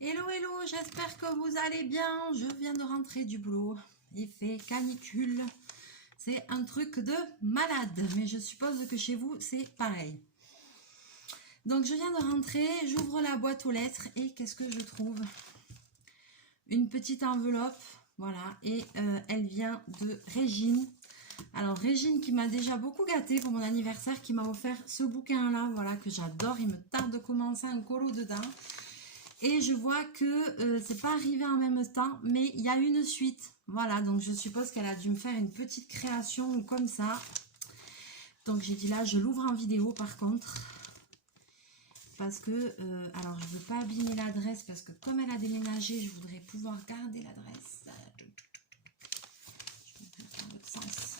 Hello, hello, j'espère que vous allez bien. Je viens de rentrer du boulot. Il fait canicule. C'est un truc de malade, mais je suppose que chez vous, c'est pareil. Donc, je viens de rentrer, j'ouvre la boîte aux lettres et qu'est-ce que je trouve? Une petite enveloppe, voilà, et elle vient de Régine. Alors, Régine qui m'a déjà beaucoup gâtée pour mon anniversaire, qui m'a offert ce bouquin-là, voilà, que j'adore. Il me tarde de commencer un colo dedans. Et je vois que c'est pas arrivé en même temps, mais il y a une suite. Voilà, donc je suppose qu'elle a dû me faire une petite création ou comme ça. Donc j'ai dit là, je l'ouvre en vidéo par contre. Parce que, alors je veux pas abîmer l'adresse, parce que comme elle a déménagé, je voudrais pouvoir garder l'adresse. Je vais dans l'autre sens.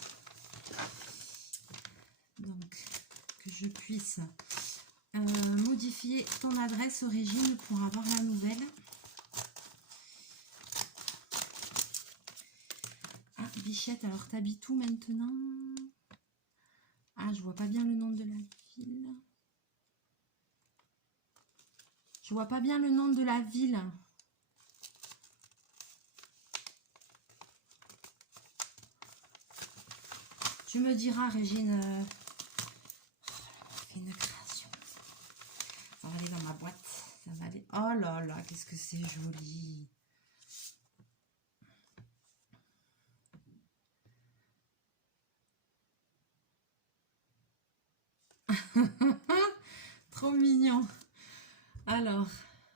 Donc, que je puisse modifier ton adresse Régine pour avoir la nouvelle. Ah, Bichette, alors t'habites où maintenant? Ah, je vois pas bien le nom de la ville. Je vois pas bien le nom de la ville. Tu me diras, Régine. Une création. Ça va aller dans ma boîte. Ça va aller. Oh là là, qu'est-ce que c'est joli. Trop mignon. Alors,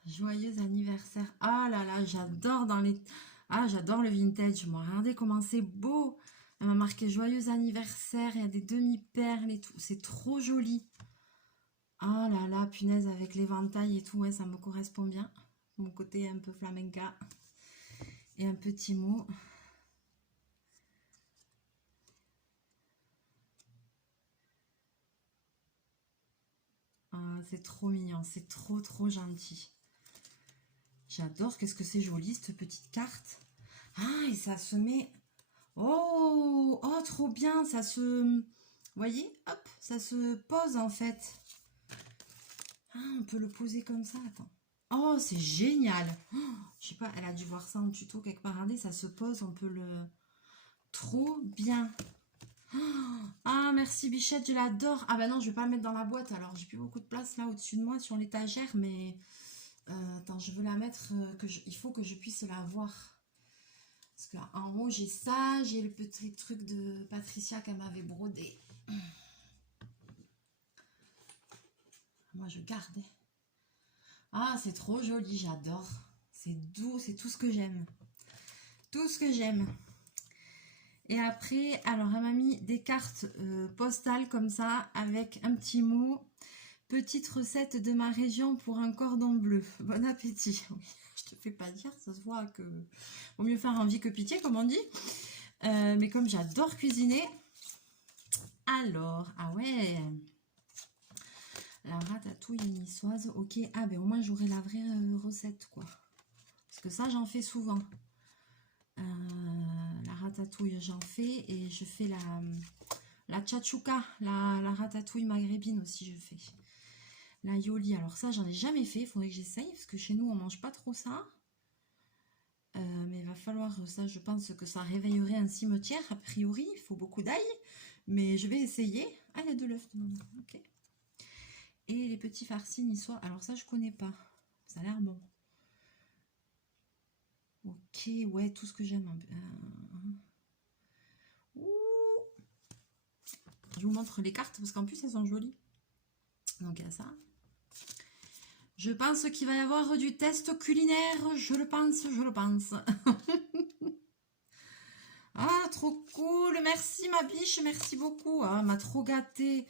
joyeux anniversaire. Ah là là, j'adore dans les... Ah, j'adore le vintage. Moi, regardez comment c'est beau. Elle m'a marqué joyeux anniversaire. Il y a des demi-perles et tout. C'est trop joli. Ah là là, punaise, avec l'éventail et tout. Ouais, ça me correspond bien. Mon côté un peu flamenca. Et un petit mot. Ah, c'est trop mignon. C'est trop, trop gentil. J'adore. Qu'est-ce que c'est joli, cette petite carte. Ah, et ça se met... Oh, oh, trop bien, ça se... Vous voyez, hop, ça se pose en fait. Ah, on peut le poser comme ça, attends. Oh, c'est génial. Oh, je sais pas, elle a dû voir ça en tuto quelque part. Regardez, ça se pose, on peut le... Trop bien. Ah, merci Bichette, je l'adore. Ah bah non, je vais pas le mettre dans la boîte, alors j'ai plus beaucoup de place là au-dessus de moi sur l'étagère, mais... attends, je veux la mettre, il faut que je puisse la voir. Parce qu'en haut, j'ai ça, j'ai le petit truc de Patricia qu'elle m'avait brodé. Moi, je garde. Ah, c'est trop joli, j'adore. C'est doux, c'est tout ce que j'aime. Tout ce que j'aime. Et après, alors, elle m'a mis des cartes postales comme ça, avec un petit mot. Petite recette de ma région pour un cordon bleu. Bon appétit. Je te fais pas dire, ça se voit que... Vaut mieux faire envie que pitié, comme on dit. Mais comme j'adore cuisiner... Alors, ah ouais... La ratatouille niçoise, ok. Ah ben au moins j'aurai la vraie recette quoi. Parce que ça j'en fais souvent. La ratatouille j'en fais et je fais la tchatchouka, la ratatouille maghrébine aussi je fais. La yoli, alors ça j'en ai jamais fait, il faudrait que j'essaye parce que chez nous on mange pas trop ça. Mais il va falloir, ça je pense que ça réveillerait un cimetière a priori, il faut beaucoup d'ail. Mais je vais essayer. Ah il y a de l'œuf dedans, ok. Et les petits farcis niçois, alors ça je connais pas, ça a l'air bon. Ok, ouais, tout ce que j'aime. Je vous montre les cartes parce qu'en plus elles sont jolies. Donc il y a ça. Je pense qu'il va y avoir du test culinaire, je le pense, je le pense. Ah, trop cool, merci ma biche, merci beaucoup. Ah, m'a trop gâtée.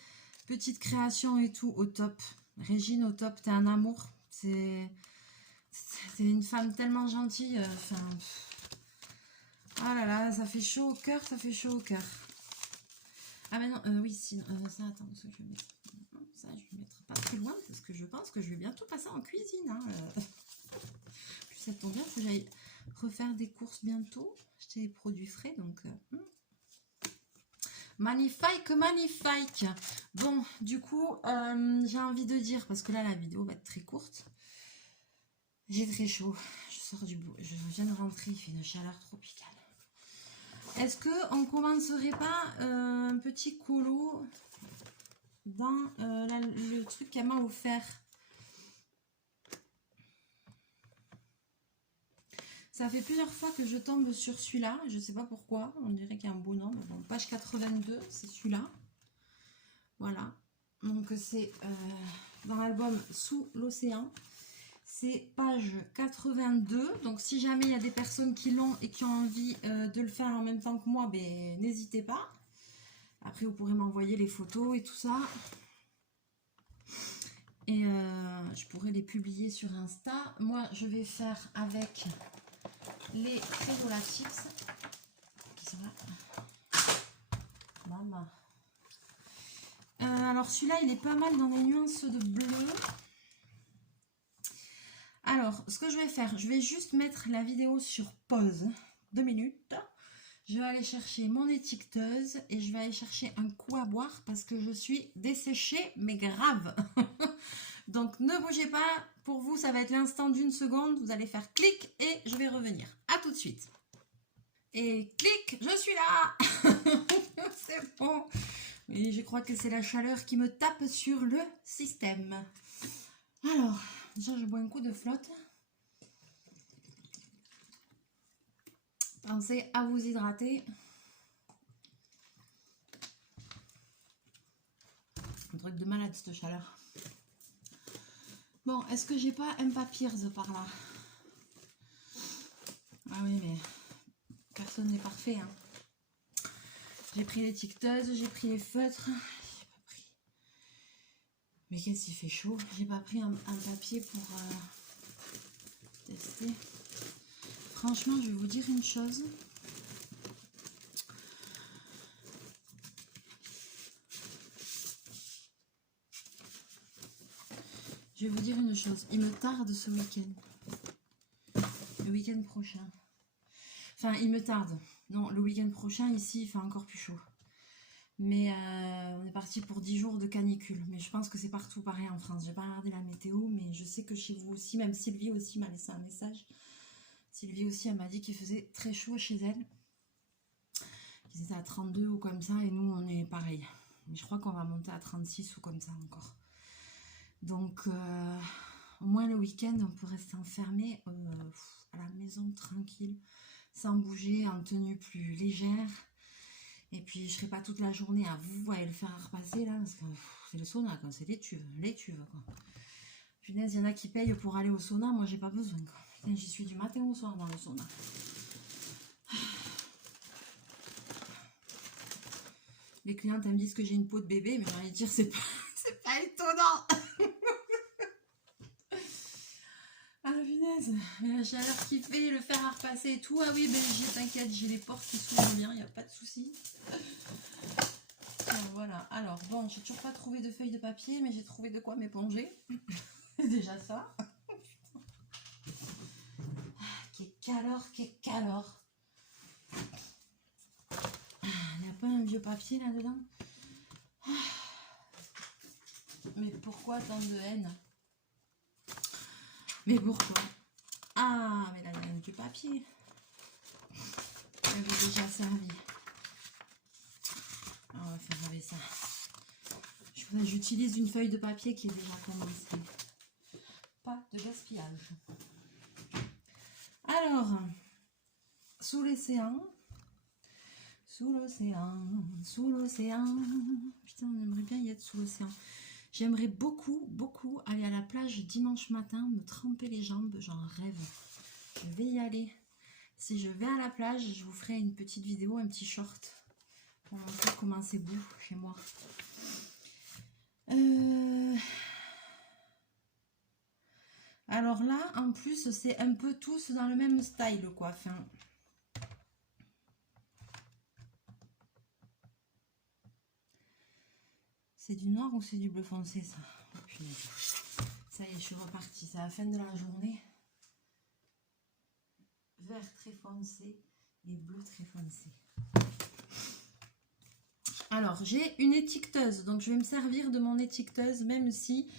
Petite création et tout, au top. Régine, au top, t'es un amour. C'est une femme tellement gentille. Enfin, ah là là, ça fait chaud au cœur, ça fait chaud au cœur. Ah mais non, oui, sinon, ça, attends, parce que je vais mettre... Ça, je vais mettre pas très loin, parce que je pense que je vais bientôt passer en cuisine. Hein. Puis ça tombe bien, que j'aille refaire des courses bientôt. Acheter des produits frais, donc... Magnifique, magnifique. Bon, du coup, j'ai envie de dire, parce que là, la vidéo va être très courte. J'ai très chaud. Je viens de rentrer, il fait une chaleur tropicale. Est-ce qu'on commencerait pas un petit colo dans le truc qu'elle m'a offert? Ça fait plusieurs fois que je tombe sur celui-là. Je ne sais pas pourquoi. On dirait qu'il y a un bonhomme. Bon, page 82, c'est celui-là. Voilà. Donc c'est dans l'album Sous l'océan. C'est page 82. Donc si jamais il y a des personnes qui l'ont et qui ont envie de le faire en même temps que moi, ben, n'hésitez pas. Après vous pourrez m'envoyer les photos et tout ça. Et je pourrais les publier sur Insta. Moi je vais faire avec les Crayola Chips qui sont là. Maman. Alors celui-là il est pas mal dans les nuances de bleu. Alors ce que je vais faire, je vais juste mettre la vidéo sur pause 2 minutes. Je vais aller chercher mon étiqueteuse et je vais aller chercher un coup à boire parce que je suis desséchée mais grave. Donc ne bougez pas, pour vous ça va être l'instant d'une seconde, vous allez faire clic et je vais revenir. À tout de suite. Et clic, je suis là. C'est bon. Et je crois que c'est la chaleur qui me tape sur le système. Alors, déjà je bois un coup de flotte. Pensez à vous hydrater. Un truc de malade cette chaleur. Bon, est-ce que j'ai pas un papiers par là? Ah oui, mais personne n'est parfait. Hein. J'ai pris l'étiqueteuse, j'ai pris les feutres. J'ai pas pris. Mais qu'est-ce qu'il fait chaud? J'ai pas pris un papier pour tester. Franchement, je vais vous dire une chose. Je vais vous dire une chose. Il me tarde ce week-end. Le week-end prochain. Enfin, il me tarde. Non, le week-end prochain, ici, il fait encore plus chaud. Mais on est parti pour 10 jours de canicule. Mais je pense que c'est partout pareil en France. J'ai pas regardé la météo, mais je sais que chez vous aussi, même Sylvie aussi m'a laissé un message. Sylvie aussi, elle m'a dit qu'il faisait très chaud chez elle. Qu'ils étaient à 32 ou comme ça, et nous, on est pareil. Mais je crois qu'on va monter à 36 ou comme ça encore. Donc, au moins le week-end, on peut rester enfermé à la maison tranquille, sans bouger, en tenue plus légère. Et puis, je serai pas toute la journée à vous aller le faire repasser là, parce que c'est le sauna, quoi. C'est les tuves, quoi. Punaise, il y en a qui payent pour aller au sauna, moi j'ai pas besoin, quoi. Putain, j'y suis du matin au soir dans le sauna. Les clientes elles me disent que j'ai une peau de bébé, mais j'ai envie de dire c'est pas étonnant. Ah punaise, la chaleur qui fait, le fer à repasser et tout. Ah oui, ben t'inquiète, j'ai les portes qui s'ouvrent bien, il n'y a pas de souci. Voilà, alors bon, j'ai toujours pas trouvé de feuilles de papier, mais j'ai trouvé de quoi m'éponger. C'est déjà ça. Quelle calor. Il n'y a pas un vieux papier là-dedans? Mais pourquoi tant de haine? Mais pourquoi? Ah, mais là, il y a du papier. J'avais déjà servi. On va faire avec ça. J'utilise une feuille de papier qui est déjà commencée. Pas de gaspillage. Alors, sous l'océan. Sous l'océan. Sous l'océan. Putain, on aimerait bien y être sous l'océan. J'aimerais beaucoup, beaucoup aller à la plage dimanche matin, me tremper les jambes, j'en rêve. Je vais y aller. Si je vais à la plage, je vous ferai une petite vidéo, un petit short pour montrer comment c'est beau chez moi. Alors là, en plus, c'est un peu tous dans le même style, quoi. Enfin, c'est du noir ou c'est du bleu foncé, ça? Puis, ça y est, je suis repartie. C'est la fin de la journée. Vert très foncé et bleu très foncé. Alors, j'ai une étiqueteuse. Donc, je vais me servir de mon étiqueteuse, même si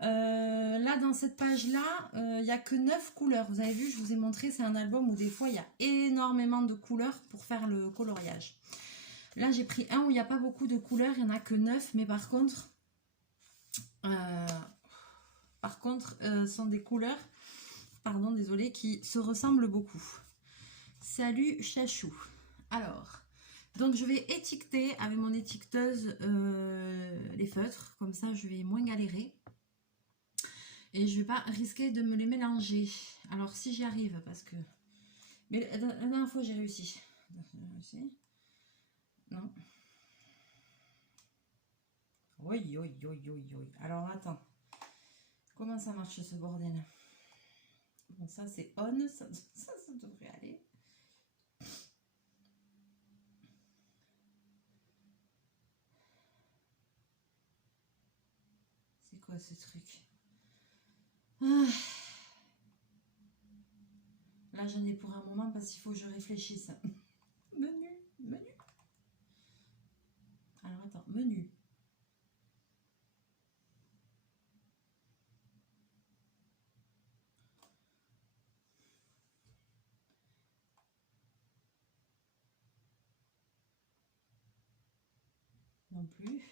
Là, dans cette page-là, il n'y a que 9 couleurs. Vous avez vu, je vous ai montré, c'est un album où des fois, il y a énormément de couleurs pour faire le coloriage. Là, j'ai pris un où il n'y a pas beaucoup de couleurs, il n'y en a que 9, mais par contre, ce sont des couleurs, pardon, désolé, qui se ressemblent beaucoup. Salut Chachou. Alors, donc je vais étiqueter avec mon étiqueteuse les feutres, comme ça je vais moins galérer. Et je vais pas risquer de me les mélanger. Alors si j'y arrive, parce que... Mais la dernière fois j'ai réussi. Non. Oui, oui, oui, oui, oui. Alors attends. Comment ça marche ce bordel? Bon, ça c'est on, ça devrait aller. C'est quoi ce truc? Ah. Là j'en ai pour un moment parce qu'il faut que je réfléchisse. Menu, menu. Alors attends, menu. Non plus.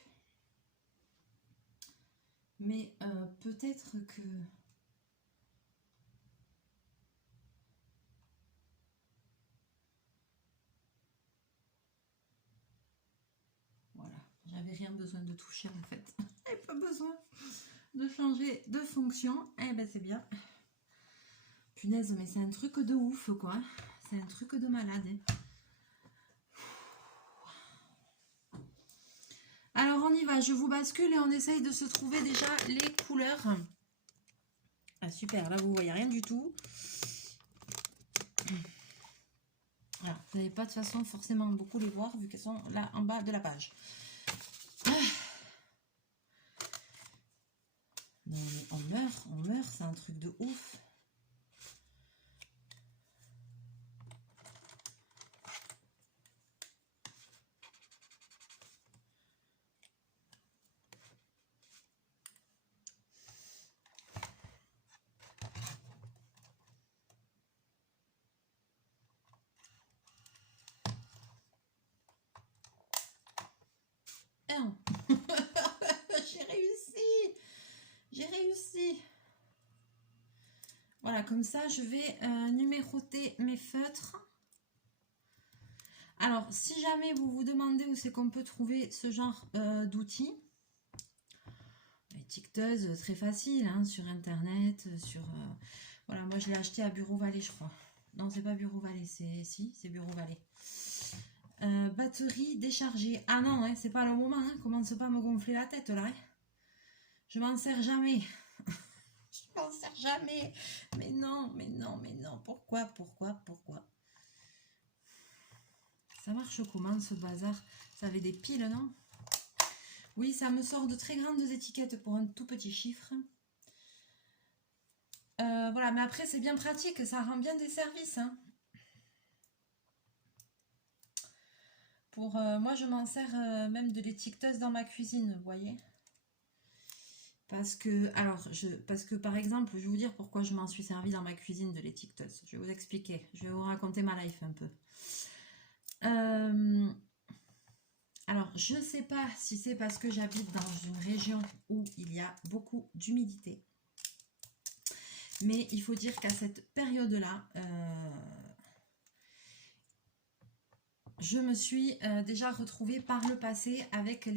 Mais peut-être que... Voilà, j'avais rien besoin de toucher en fait. J'avais pas besoin de changer de fonction. Eh ben c'est bien. Punaise, mais c'est un truc de ouf quoi. C'est un truc de malade. Alors on y va, je vous bascule et on essaye de se trouver déjà les couleurs. Ah super, là vous voyez rien du tout. Alors, vous n'allez pas de toute façon forcément beaucoup les voir vu qu'elles sont là en bas de la page. Non mais on meurt, c'est un truc de ouf. J'ai réussi. J'ai réussi. Voilà, comme ça, je vais numéroter mes feutres. Alors, si jamais vous vous demandez où c'est qu'on peut trouver ce genre d'outils, étiqueteuse, très facile, hein, sur Internet, sur... voilà, moi je l'ai acheté à Bureau Vallée, je crois. Non, c'est pas Bureau Vallée, c'est Bureau Vallée. Batterie déchargée. Ah non, hein, c'est pas le moment, hein, commence pas à me gonfler la tête là. Hein. Je m'en sers jamais. Je m'en sers jamais. Mais non, mais non, mais non. Pourquoi? Ça marche comment ce bazar? Ça avait des piles, non? Oui, ça me sort de très grandes étiquettes pour un tout petit chiffre. Voilà, mais après c'est bien pratique, ça rend bien des services. Hein. Pour moi, je m'en sers même de l'étiqueteuse dans ma cuisine, vous voyez. Parce que, parce que par exemple, je vais vous dire pourquoi je m'en suis servi dans ma cuisine de l'étiqueteuse. Je vais vous expliquer, je vais vous raconter ma life un peu. Alors, je ne sais pas si c'est parce que j'habite dans une région où il y a beaucoup d'humidité. Mais il faut dire qu'à cette période-là, je me suis déjà retrouvée par le passé avec,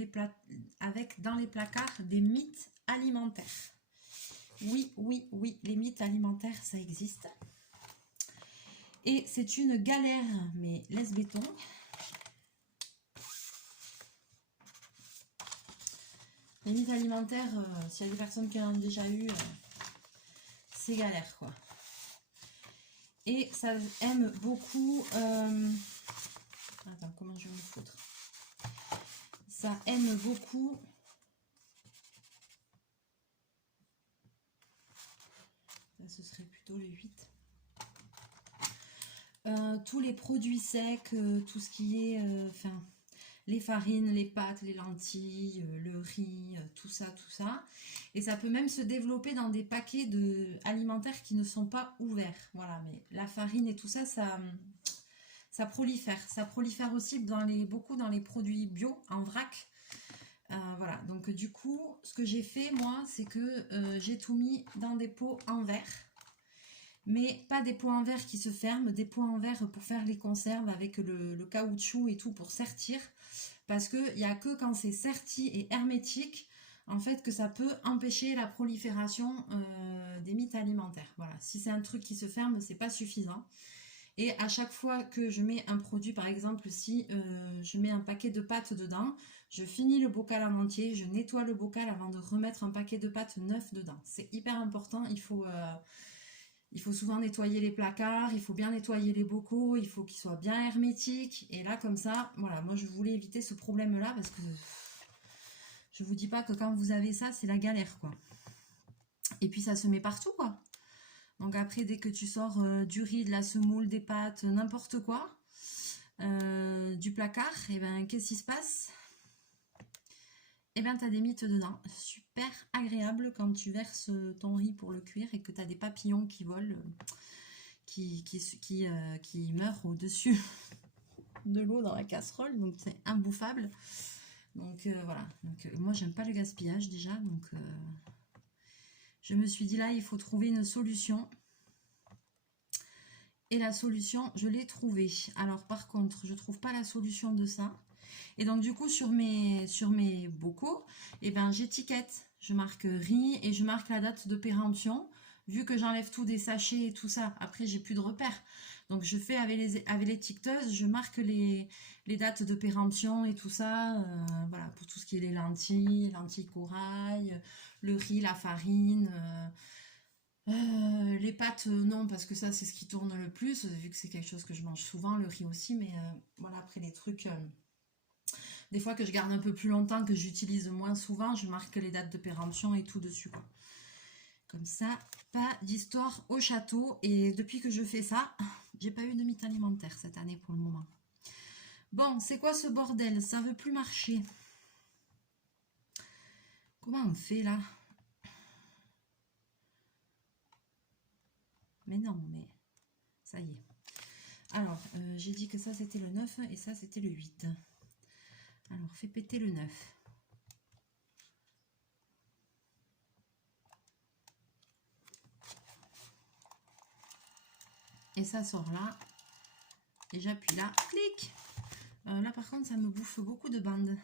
dans les placards des mythes alimentaires. Oui, oui, oui, les mythes alimentaires, ça existe. Et c'est une galère, mais laisse béton. Les mythes alimentaires, s'il y a des personnes qui en ont déjà eu, c'est galère, quoi. Et ça aime beaucoup... Attends, comment je vais me foutre? Ça aime beaucoup... Ça, ce serait plutôt le 8. Tous les produits secs, tout ce qui est... Enfin, les farines, les pâtes, les lentilles, le riz, tout ça, tout ça. Et ça peut même se développer dans des paquets alimentaires qui ne sont pas ouverts. Voilà, mais la farine et tout ça, ça prolifère. Ça prolifère aussi beaucoup dans les produits bio, en vrac. Voilà, donc du coup, ce que j'ai fait, moi, c'est que j'ai tout mis dans des pots en verre. Mais pas des pots en verre qui se ferment, des pots en verre pour faire les conserves avec le caoutchouc et tout pour sertir. Parce qu'il n'y a que quand c'est serti et hermétique, en fait, que ça peut empêcher la prolifération des mites alimentaires. Voilà, si c'est un truc qui se ferme, c'est pas suffisant. Et à chaque fois que je mets un produit, par exemple, si je mets un paquet de pâtes dedans, je finis le bocal en entier, je nettoie le bocal avant de remettre un paquet de pâtes neuf dedans. C'est hyper important, il faut souvent nettoyer les placards, il faut bien nettoyer les bocaux, il faut qu'ils soient bien hermétiques. Et là, comme ça, voilà, moi je voulais éviter ce problème-là parce que je vous dis pas que quand vous avez ça, c'est la galère, quoi. Et puis ça se met partout, quoi. Donc après, dès que tu sors du riz, de la semoule, des pâtes, n'importe quoi, du placard, et ben qu'est-ce qui se passe? Et ben tu as des mites dedans. Super agréable quand tu verses ton riz pour le cuire et que tu as des papillons qui volent, qui meurent au-dessus de l'eau dans la casserole. Donc c'est imbouffable. Donc voilà. Donc, moi j'aime pas le gaspillage déjà. Donc je me suis dit là, il faut trouver une solution. Et la solution, je l'ai trouvée. Alors par contre, je trouve pas la solution de ça. Et donc du coup, sur mes bocaux, eh ben, j'étiquette. Je marque riz et je marque la date de péremption. Vu que j'enlève tout des sachets et tout ça, après j'ai plus de repères. Donc je fais avec l'étiqueteuse, je marque les dates de péremption et tout ça. Voilà, pour tout ce qui est les lentilles corail, le riz, la farine. Les pâtes, non, parce que ça, c'est ce qui tourne le plus, vu que c'est quelque chose que je mange souvent, le riz aussi, mais voilà, après les trucs, des fois que je garde un peu plus longtemps, que j'utilise moins souvent, je marque les dates de péremption et tout dessus, quoi. Comme ça, pas d'histoire au château, et depuis que je fais ça, j'ai pas eu de mythe alimentaire cette année pour le moment. Bon, c'est quoi ce bordel? Ça veut plus marcher. Comment on fait là? Mais non, mais ça y est. Alors, j'ai dit que ça c'était le 9 et ça c'était le 8. Alors, fais péter le 9. Et ça sort là. Et j'appuie là. Clic. Là par contre, ça me bouffe beaucoup de bandes.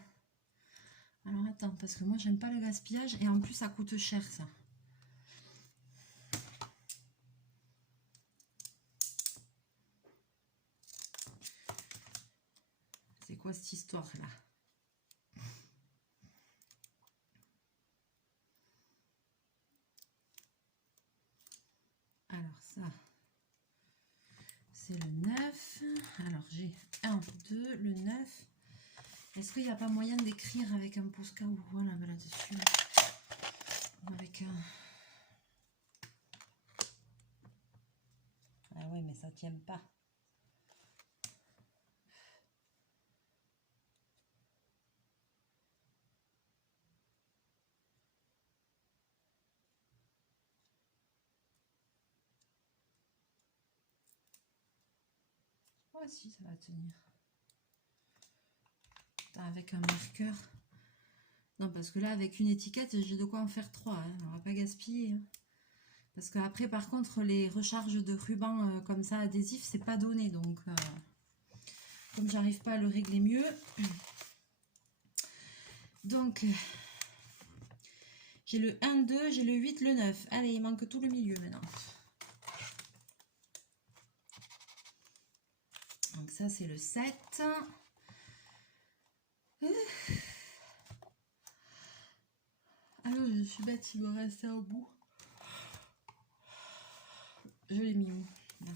Alors attends, parce que moi j'aime pas le gaspillage et en plus ça coûte cher ça. C'est quoi cette histoire là? Alors ça, c'est le 9. Alors j'ai 1, 2, le 9. Est-ce qu'il n'y a pas moyen d'écrire avec un Posca ou voilà là-dessus? Avec un... Ah ouais, mais ça tient pas. Oh si, ça va tenir. Avec un marqueur. Non, parce que là, avec une étiquette, j'ai de quoi en faire 3. Hein. On va pas gaspiller. Hein. Parce qu'après, par contre, les recharges de ruban comme ça, adhésif, c'est pas donné. Donc, comme j'arrive pas à le régler mieux. Donc, j'ai le 1, 2, j'ai le 8, le 9. Allez, il manque tout le milieu maintenant. Donc ça, c'est le 7. Ah non, je suis bête, il me restait au bout. Je l'ai mis où? Là.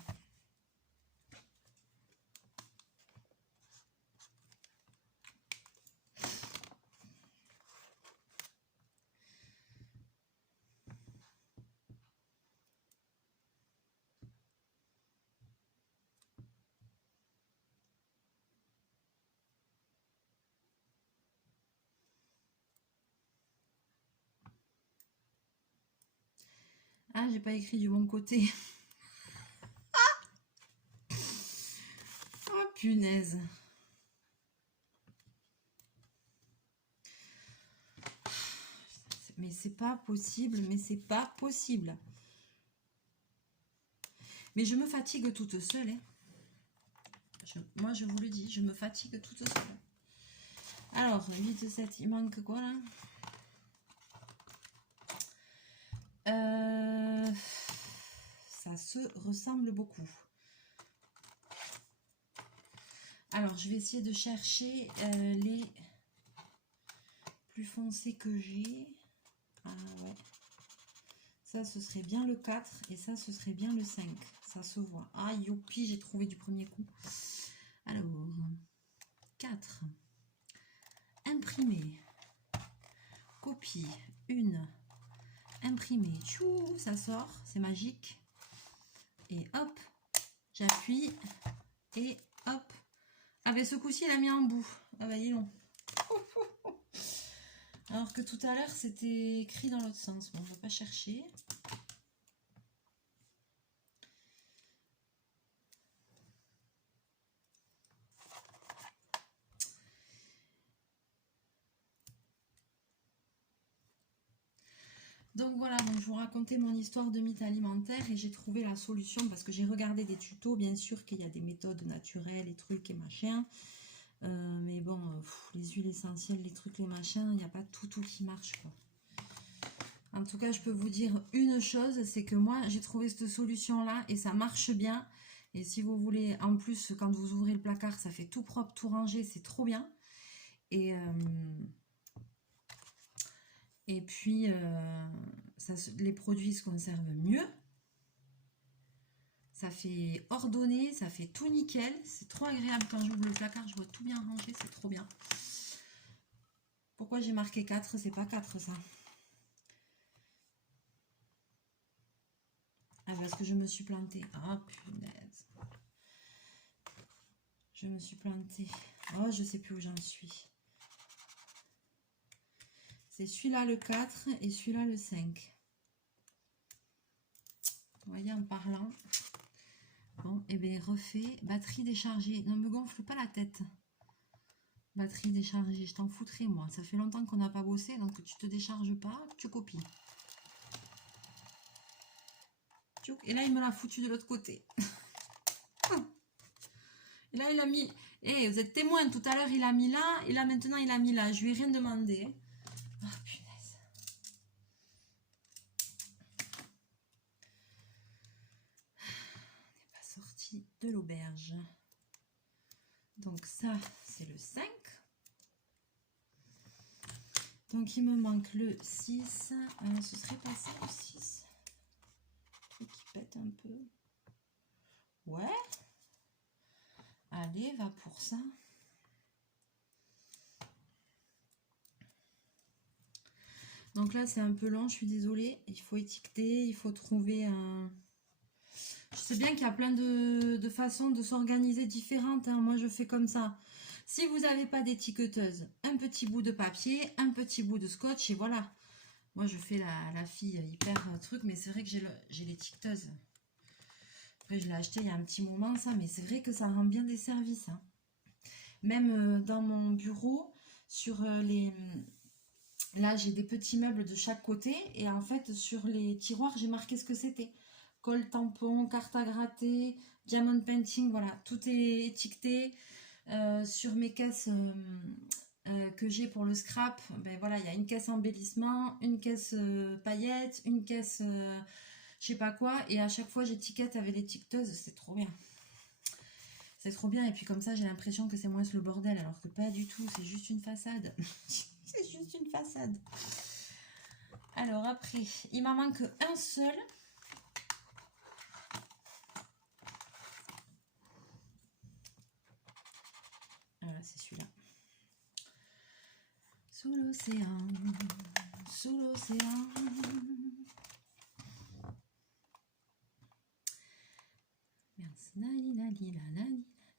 Ah, j'ai pas écrit du bon côté. Oh punaise. Mais c'est pas possible, mais c'est pas possible. Mais je me fatigue toute seule. Hein. Moi, je vous le dis, je me fatigue toute seule. Alors, 8, 7, il manque quoi là? Ça se ressemble beaucoup. Alors, je vais essayer de chercher les plus foncés que j'ai. Ah ouais. Ça, ce serait bien le 4 et ça, ce serait bien le 5. Ça se voit. Ah, youpi, j'ai trouvé du premier coup. Alors, 4. Imprimer. Copie. 1. Imprimer. Tchou, ça sort. C'est magique. Et hop, j'appuie. Et hop. Ah ben ce coup-ci, il a mis en bout. Ah ben dis donc. Alors que tout à l'heure, c'était écrit dans l'autre sens. Bon, on ne va pas chercher. Donc voilà, donc je vous racontais mon histoire de mythe alimentaire et j'ai trouvé la solution parce que j'ai regardé des tutos, bien sûr qu'il y a des méthodes naturelles, les trucs et machin. Mais bon, les huiles essentielles, les trucs, les machins, il n'y a pas tout qui marche quoi. En tout cas, je peux vous dire une chose, c'est que moi, j'ai trouvé cette solution-là et ça marche bien. Et si vous voulez, en plus, quand vous ouvrez le placard, ça fait tout propre, tout rangé, c'est trop bien. Et puis, les produits se conservent mieux. Ça fait ordonné, ça fait tout nickel. C'est trop agréable quand j'ouvre le placard, je vois tout bien rangé, c'est trop bien. Pourquoi j'ai marqué 4? C'est pas 4 ça. Ah, parce que je me suis plantée. Ah, punaise. Je me suis plantée. Oh, je sais plus où j'en suis. C'est celui-là le 4 et celui-là le 5. Vous voyez en parlant. Bon, et bien refait. Batterie déchargée. Ne me gonfle pas la tête. Batterie déchargée, je t'en foutrais moi. Ça fait longtemps qu'on n'a pas bossé, donc tu te décharges pas, tu copies. Et là, il me l'a foutu de l'autre côté. Et là, il a mis... Eh, vous êtes témoin, tout à l'heure, il a mis là, et là, maintenant, il a mis là. Je lui ai rien demandé. Ah, oh, punaise. On n'est pas sorti de l'auberge. Donc ça, c'est le 5. Donc, il me manque le 6. Ce serait pas ça, le 6. Le truc qui pète un peu. Ouais. Allez, va pour ça. Donc là, c'est un peu long, je suis désolée. Il faut étiqueter, il faut trouver un... Je sais bien qu'il y a plein de façons de s'organiser différentes. Hein. Moi, je fais comme ça. Si vous n'avez pas d'étiqueteuse, un petit bout de papier, un petit bout de scotch et voilà. Moi, je fais la fille hyper truc, mais c'est vrai que j'ai l'étiqueteuse. Après, je l'ai acheté il y a un petit moment, ça, mais c'est vrai que ça rend bien des services. Hein. Même dans mon bureau, sur les... Là, j'ai des petits meubles de chaque côté et en fait, sur les tiroirs, j'ai marqué ce que c'était. Colle, tampon, carte à gratter, diamond painting, voilà, tout est étiqueté. Sur mes caisses que j'ai pour le scrap, ben voilà, il y a une caisse embellissement, une caisse paillettes, une caisse je sais pas quoi, et à chaque fois j'étiquette avec l'étiqueteuse, c'est trop bien. C'est trop bien, et puis comme ça j'ai l'impression que c'est moins le bordel, alors que pas du tout, c'est juste une façade. C'est juste une façade. Alors après, il m'en manque un seul. Voilà, c'est celui-là. Sous l'océan, sous l'océan.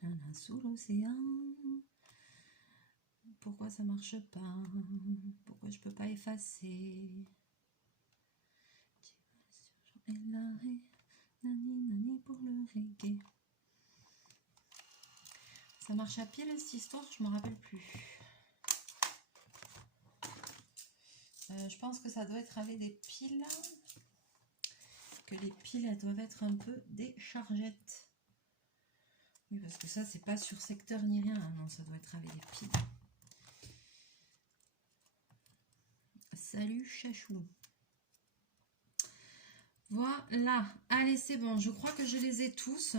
Merci, sous l'océan. Pourquoi ça marche pas? Pourquoi je peux pas effacer? et la ré, nani nani pour le reggae. Ça marche à pile cette histoire, je me rappelle plus. Je pense que ça doit être avec des piles. Que les piles elles doivent être un peu des chargettes. Oui, parce que ça c'est pas sur secteur ni rien. Non, ça doit être avec des piles. Salut Chachou. Voilà. Allez, c'est bon. Je crois que je les ai tous.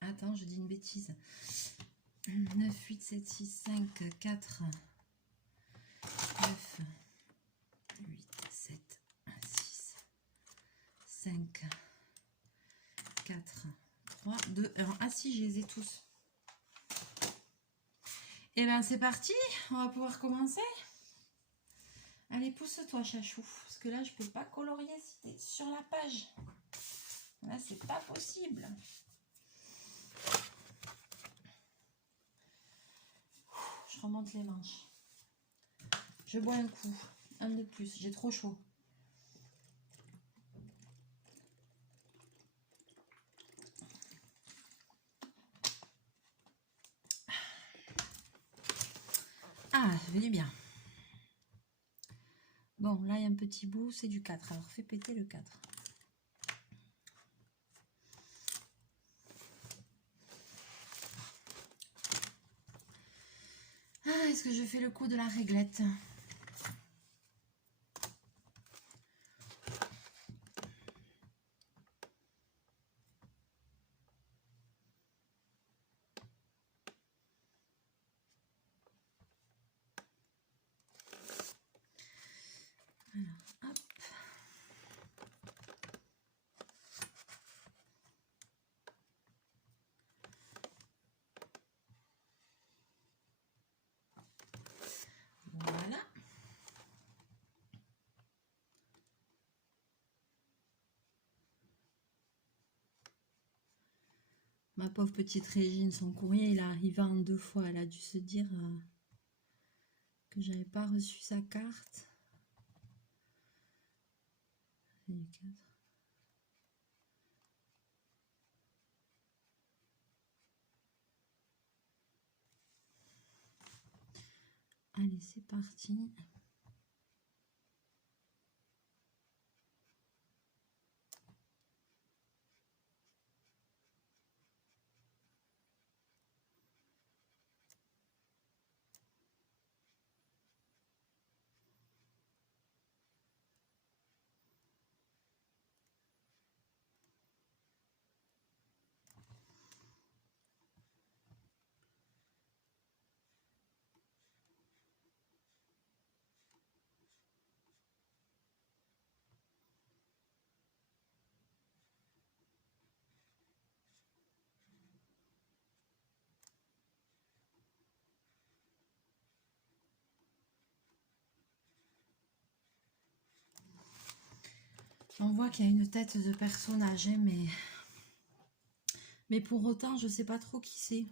Attends, je dis une bêtise. 9, 8, 7, 6, 5, 4, 9, 8, 7, 6, 5, 4, 3, 2, 1. Ah si, je les ai tous. Et bien, c'est parti. On va pouvoir commencer. Allez, pousse-toi, Chachou. Parce que là, je peux pas colorier si t'es sur la page. Là, c'est pas possible. Je remonte les manches. Je bois un coup. Un de plus. J'ai trop chaud. Ah, ça fait du bien. Bon, là, il y a un petit bout. C'est du 4. Alors, fais péter le 4. Ah, est-ce que je fais le coup de la réglette? Alors, hop. Voilà. Ma pauvre petite Régine, son courrier, il est arrivé en 2 fois. Elle a dû se dire que j'avais pas reçu sa carte. Allez, c'est parti. On voit qu'il y a une tête de personnage, hein, mais pour autant, je sais pas trop qui c'est.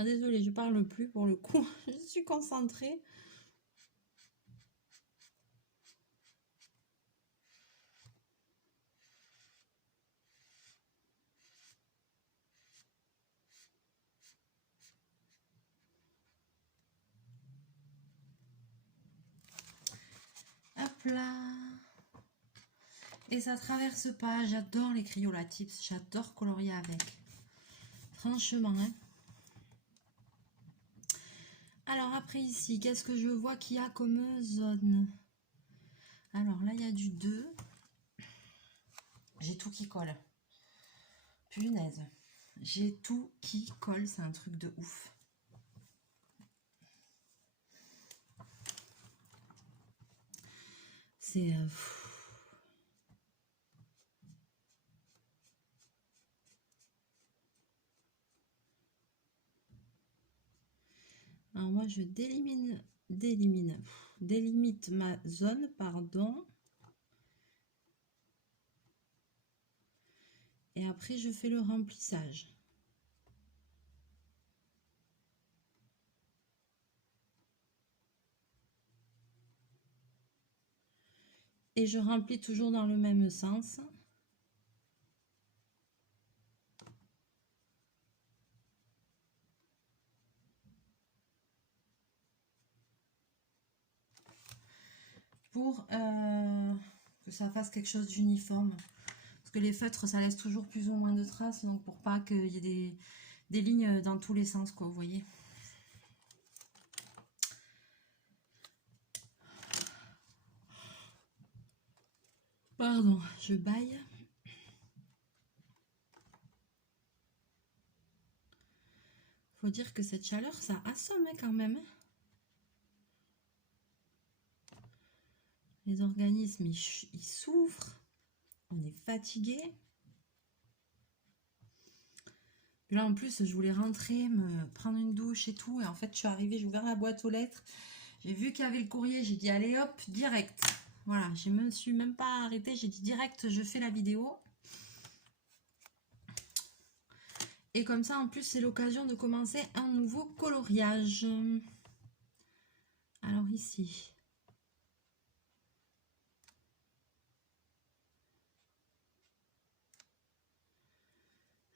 Ah désolée, je parle plus pour le coup. Je suis concentrée. Hop là. Et ça traverse pas. J'adore les Crayola Tips. J'adore colorier avec. Franchement, hein. Alors après ici, qu'est-ce que je vois qu'il y a comme zone? Alors là, il y a du 2. J'ai tout qui colle. Punaise. J'ai tout qui colle. C'est un truc de ouf. C'est... Alors moi, je délimite ma zone, pardon. Et après, je fais le remplissage. Et je remplis toujours dans le même sens. Pour que ça fasse quelque chose d'uniforme. Parce que les feutres, ça laisse toujours plus ou moins de traces. Donc pour pas qu'il y ait des lignes dans tous les sens, quoi, vous voyez. Pardon, je baille. Faut dire que cette chaleur, ça assomme quand même. Les organismes, ils souffrent. On est fatigué. Là, en plus, je voulais rentrer, me prendre une douche et tout. Et en fait, je suis arrivée, j'ai ouvert la boîte aux lettres. J'ai vu qu'il y avait le courrier. J'ai dit, allez hop, direct. Voilà, je me suis même pas arrêtée. J'ai dit, direct, je fais la vidéo. Et comme ça, en plus, c'est l'occasion de commencer un nouveau coloriage. Alors ici...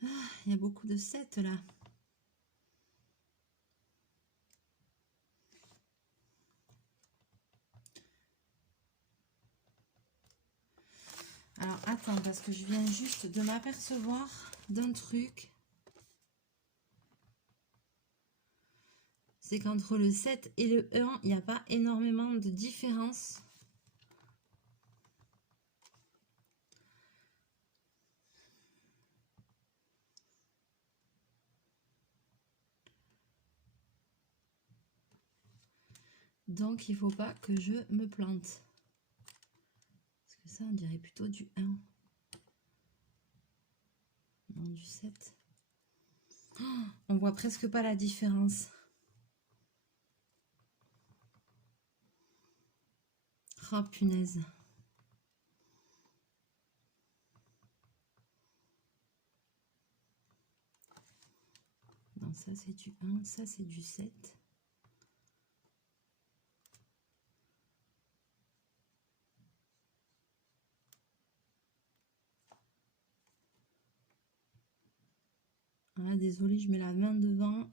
Ah, il y a beaucoup de 7 là. Alors attends, parce que je viens juste de m'apercevoir d'un truc. C'est qu'entre le 7 et le 1, il n'y a pas énormément de différence. Donc il ne faut pas que je me plante. Parce que ça, on dirait plutôt du 1. Non, du 7. Oh, on voit presque pas la différence. Oh punaise. Non, ça c'est du 1, ça c'est du 7. Ah, désolée, je mets la main devant.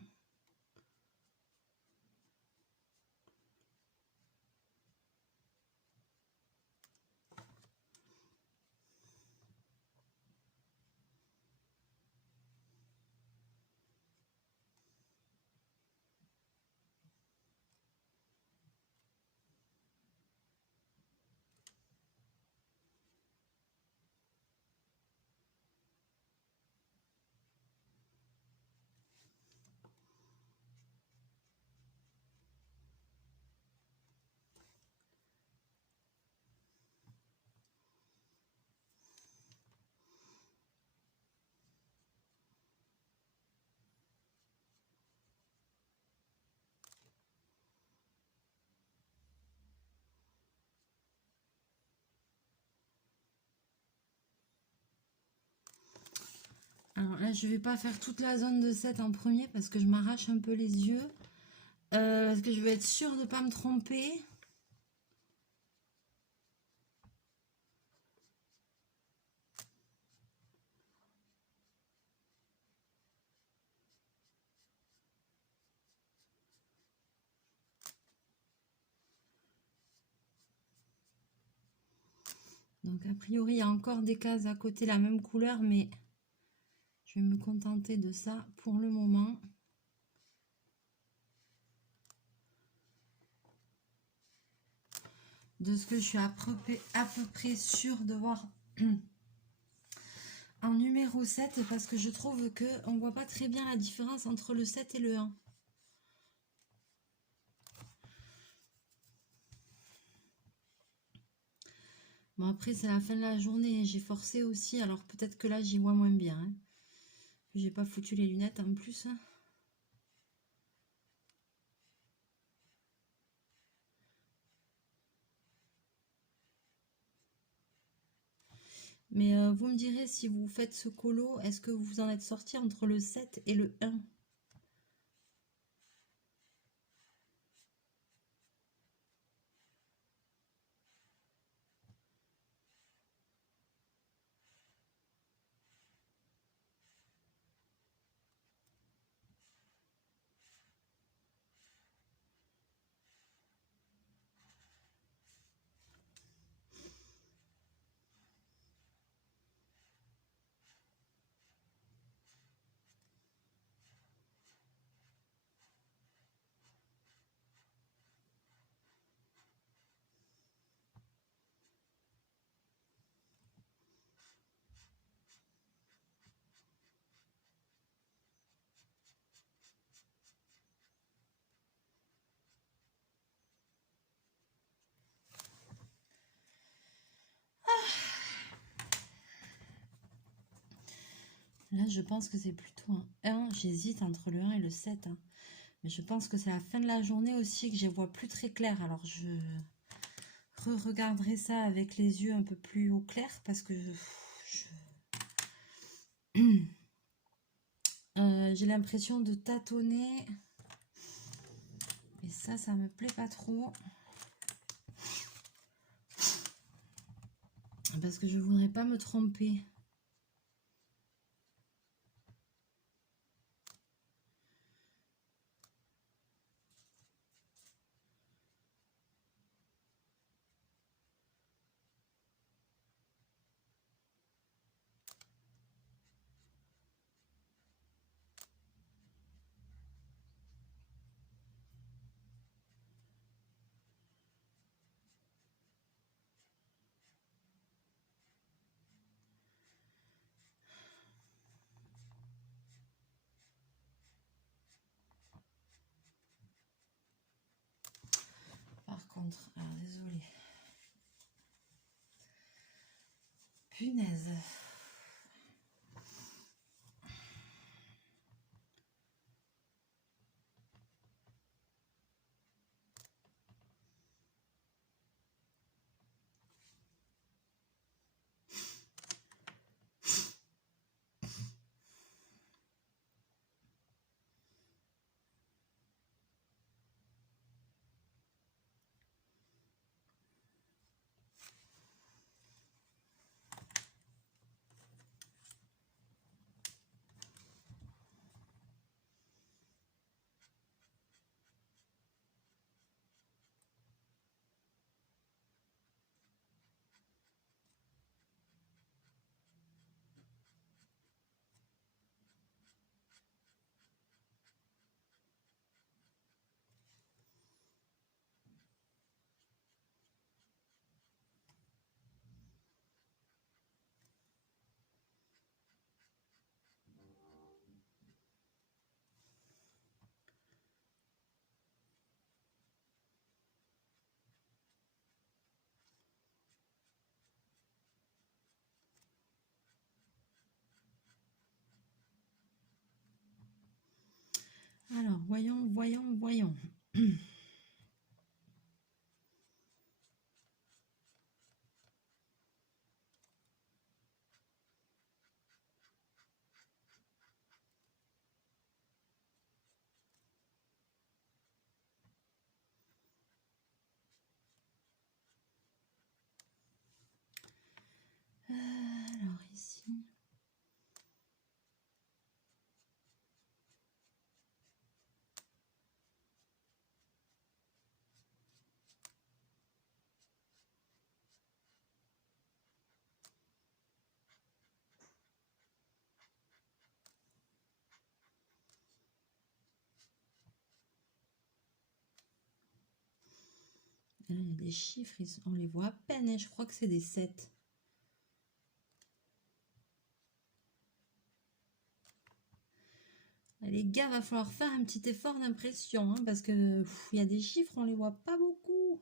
Alors là, je vais pas faire toute la zone de 7 en premier parce que je m'arrache un peu les yeux. Parce que je veux être sûre de ne pas me tromper. Donc a priori, il y a encore des cases à côté la même couleur, mais je vais me contenter de ça pour le moment. De ce que je suis à peu près sûre de voir en numéro 7, parce que je trouve qu'on ne voit pas très bien la différence entre le 7 et le 1. Bon, après, c'est la fin de la journée, j'ai forcé aussi, alors peut-être que là, j'y vois moins bien. Hein. J'ai pas foutu les lunettes en plus. Mais vous me direz, si vous faites ce colo, est-ce que vous en êtes sorti entre le 7 et le 1? Là, je pense que c'est plutôt un 1. J'hésite entre le 1 et le 7. Hein. Mais je pense que c'est la fin de la journée aussi que je vois plus très clair. Alors, je re-regarderai ça avec les yeux un peu plus au clair parce que j'ai l'impression de tâtonner. Et ça me plaît pas trop. Parce que je voudrais pas me tromper. Par contre, alors désolé. Punaise. Alors, voyons. Alors ici. là, il y a des chiffres, on les voit à peine, hein, je crois que c'est des 7. Les gars, va falloir faire un petit effort d'impression, hein, parce que il y a des chiffres, on les voit pas beaucoup.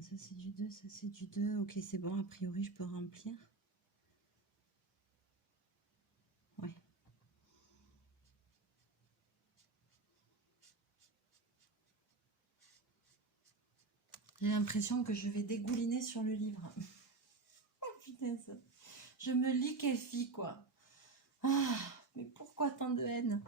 Ça c'est du 2, ça c'est du 2. Ok, c'est bon, a priori je peux remplir. Ouais. J'ai l'impression que je vais dégouliner sur le livre. Oh putain, ça. Je me liquéfie, quoi. Ah, mais pourquoi tant de haine?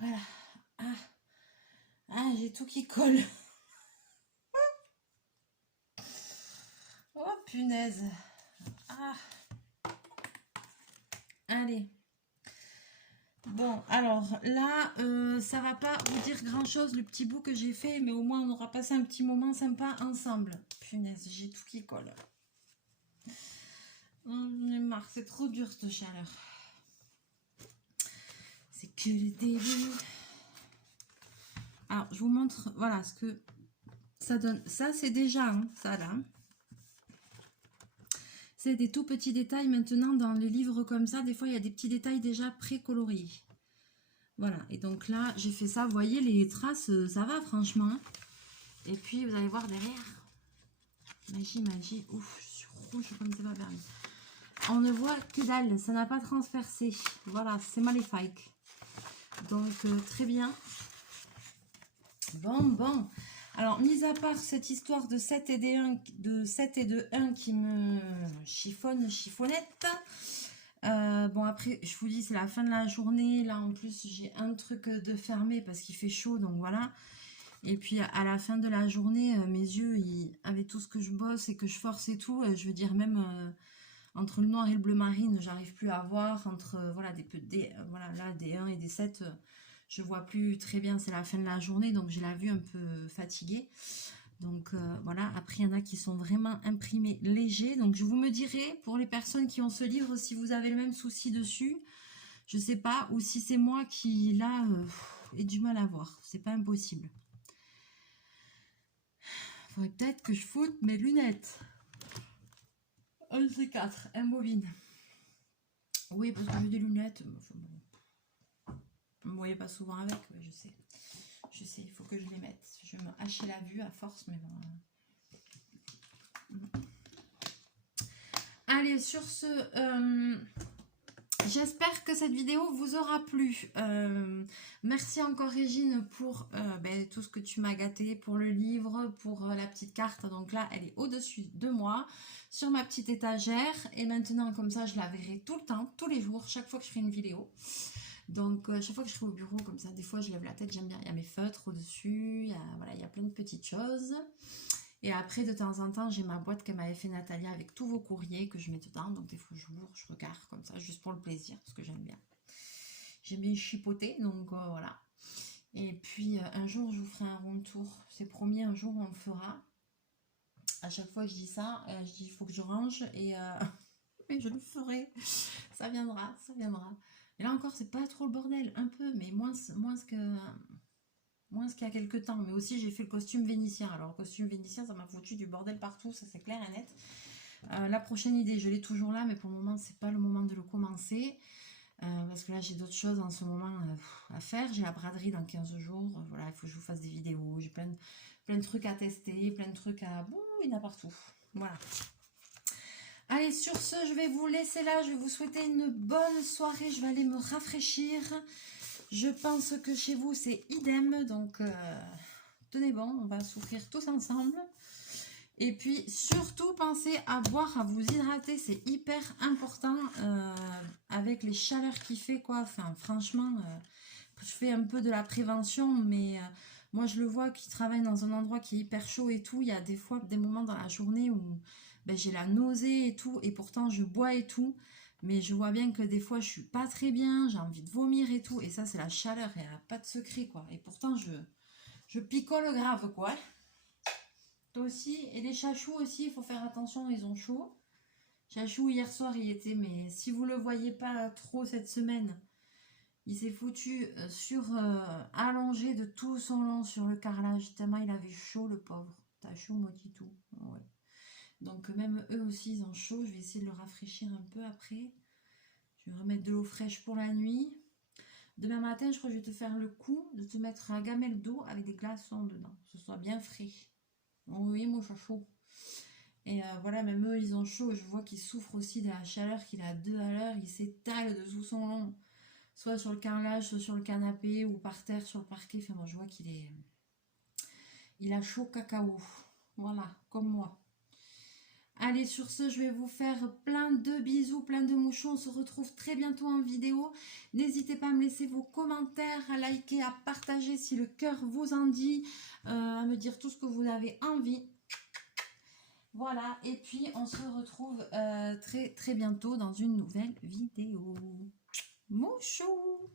Voilà. Ah, ah j'ai tout qui colle. Oh punaise. Ah. Allez. Bon, alors là, ça va pas vous dire grand chose le petit bout que j'ai fait, mais au moins on aura passé un petit moment sympa ensemble. Punaise, j'ai tout qui colle. J'en ai marre, c'est trop dur cette chaleur. C'est que le début. Alors, je vous montre, voilà ce que ça donne. Ça, c'est déjà, hein, ça là. C'est des tout petits détails. Maintenant, dans les livres comme ça, des fois, il y a des petits détails déjà pré-coloriés. Voilà, et donc là, j'ai fait ça. Vous voyez, les traces, ça va, franchement. Et puis, vous allez voir derrière. Magie, magie. Ouf, je suis rouge comme c'est pas permis. On ne voit que dalle, ça n'a pas transpercé. Voilà, c'est maléfique. Donc, très bien. Bon. Alors, mis à part cette histoire de 7 et de 1 qui me chiffonnette. Bon, après, je vous dis, c'est la fin de la journée. Là, en plus, j'ai un truc de fermé parce qu'il fait chaud, donc voilà. Et puis, à la fin de la journée, mes yeux, avec tout ce que je bosse et que je force et tout, je veux dire, même entre le noir et le bleu marine, j'arrive plus à voir. Entre, voilà, voilà, là, des 1 et des 7, je vois plus très bien. C'est la fin de la journée, donc j'ai la vue un peu fatiguée. Donc voilà, après il y en a qui sont vraiment imprimés légers. Donc je vous me dirai pour les personnes qui ont ce livre si vous avez le même souci dessus. Je sais pas, ou si c'est moi qui là ai du mal à voir. C'est pas impossible. Faudrait peut-être que je foute mes lunettes. Un de ces quatre, un bobine. Oui, parce que j'ai des lunettes. Enfin, bon. Vous me voyez pas souvent avec, ouais, je sais. Je sais, il faut que je les mette. Je vais me hacher la vue à force, mais bon. Allez, sur ce, j'espère que cette vidéo vous aura plu. Merci encore Régine pour tout ce que tu m'as gâté, pour le livre, pour la petite carte. Donc là, elle est au-dessus de moi, sur ma petite étagère. Et maintenant, comme ça, je la verrai tout le temps, tous les jours, chaque fois que je ferai une vidéo. Donc, chaque fois que je serai au bureau, comme ça, des fois, je lève la tête, j'aime bien. Il y a mes feutres au-dessus, il y a plein de petites choses. Et après, de temps en temps, j'ai ma boîte qu'elle m'avait fait Natalia avec tous vos courriers que je mets dedans. Donc, des fois, j'ouvre, je regarde comme ça, juste pour le plaisir, parce que j'aime bien. J'aime bien chipoter, donc voilà. Et puis, un jour, je vous ferai un rond tour. C'est promis, un jour, on le fera. À chaque fois que je dis ça, je dis, il faut que je range. Et mais je le ferai. Ça viendra, ça viendra. Et là encore, c'est pas trop le bordel, un peu, mais moins qu'il y a quelques temps. Mais aussi, j'ai fait le costume vénitien. Alors, le costume vénitien, ça m'a foutu du bordel partout, ça c'est clair et net. La prochaine idée, je l'ai toujours là, mais pour le moment, c'est pas le moment de le commencer. Parce que là, j'ai d'autres choses en ce moment à faire. J'ai la braderie dans 15 jours. Voilà, il faut que je vous fasse des vidéos. J'ai plein de trucs à tester, plein de trucs à... Bon, il y en a partout. Voilà. Allez, sur ce, je vais vous laisser là. Je vais vous souhaiter une bonne soirée. Je vais aller me rafraîchir. Je pense que chez vous, c'est idem. Donc, tenez bon, on va souffrir tous ensemble. Et puis, surtout, pensez à boire, à vous hydrater. C'est hyper important avec les chaleurs qu'il fait, quoi. Enfin, franchement, je fais un peu de la prévention, mais... moi, je le vois qui travaille dans un endroit qui est hyper chaud et tout. Il y a des fois, des moments dans la journée où j'ai la nausée et tout. Et pourtant, je bois et tout. Mais je vois bien que des fois, je suis pas très bien. J'ai envie de vomir et tout. Et ça, c'est la chaleur. Il n'y a pas de secret, quoi. Et pourtant, je picole grave, quoi. Toi aussi. Et les chachous aussi, il faut faire attention. Ils ont chaud. Chachou, hier soir, il était... Mais si vous le voyez pas trop cette semaine... Il s'est foutu allongé de tout son long sur le carrelage, tellement il avait chaud, le pauvre. T'as chaud, Motitou. Ouais. Donc même eux aussi, ils ont chaud. Je vais essayer de le rafraîchir un peu après. Je vais remettre de l'eau fraîche pour la nuit. Demain matin, je crois que je vais te faire le coup de te mettre un gamelle d'eau avec des glaçons dedans. Que ce soit bien frais. Oui, moi, j'ai chaud. Et voilà, même eux, ils ont chaud. Je vois qu'ils souffrent aussi de la chaleur qu'il a 2 à l'heure. Il s'étale de tout son long. Soit sur le carrelage, soit sur le canapé ou par terre sur le parquet. Enfin, moi, je vois il a chaud cacao. Voilà, comme moi. Allez, sur ce, je vais vous faire plein de bisous, plein de mouchons. On se retrouve très bientôt en vidéo. N'hésitez pas à me laisser vos commentaires, à liker, à partager si le cœur vous en dit, à me dire tout ce que vous avez envie. Voilà, et puis on se retrouve très très bientôt dans une nouvelle vidéo. Mouchou!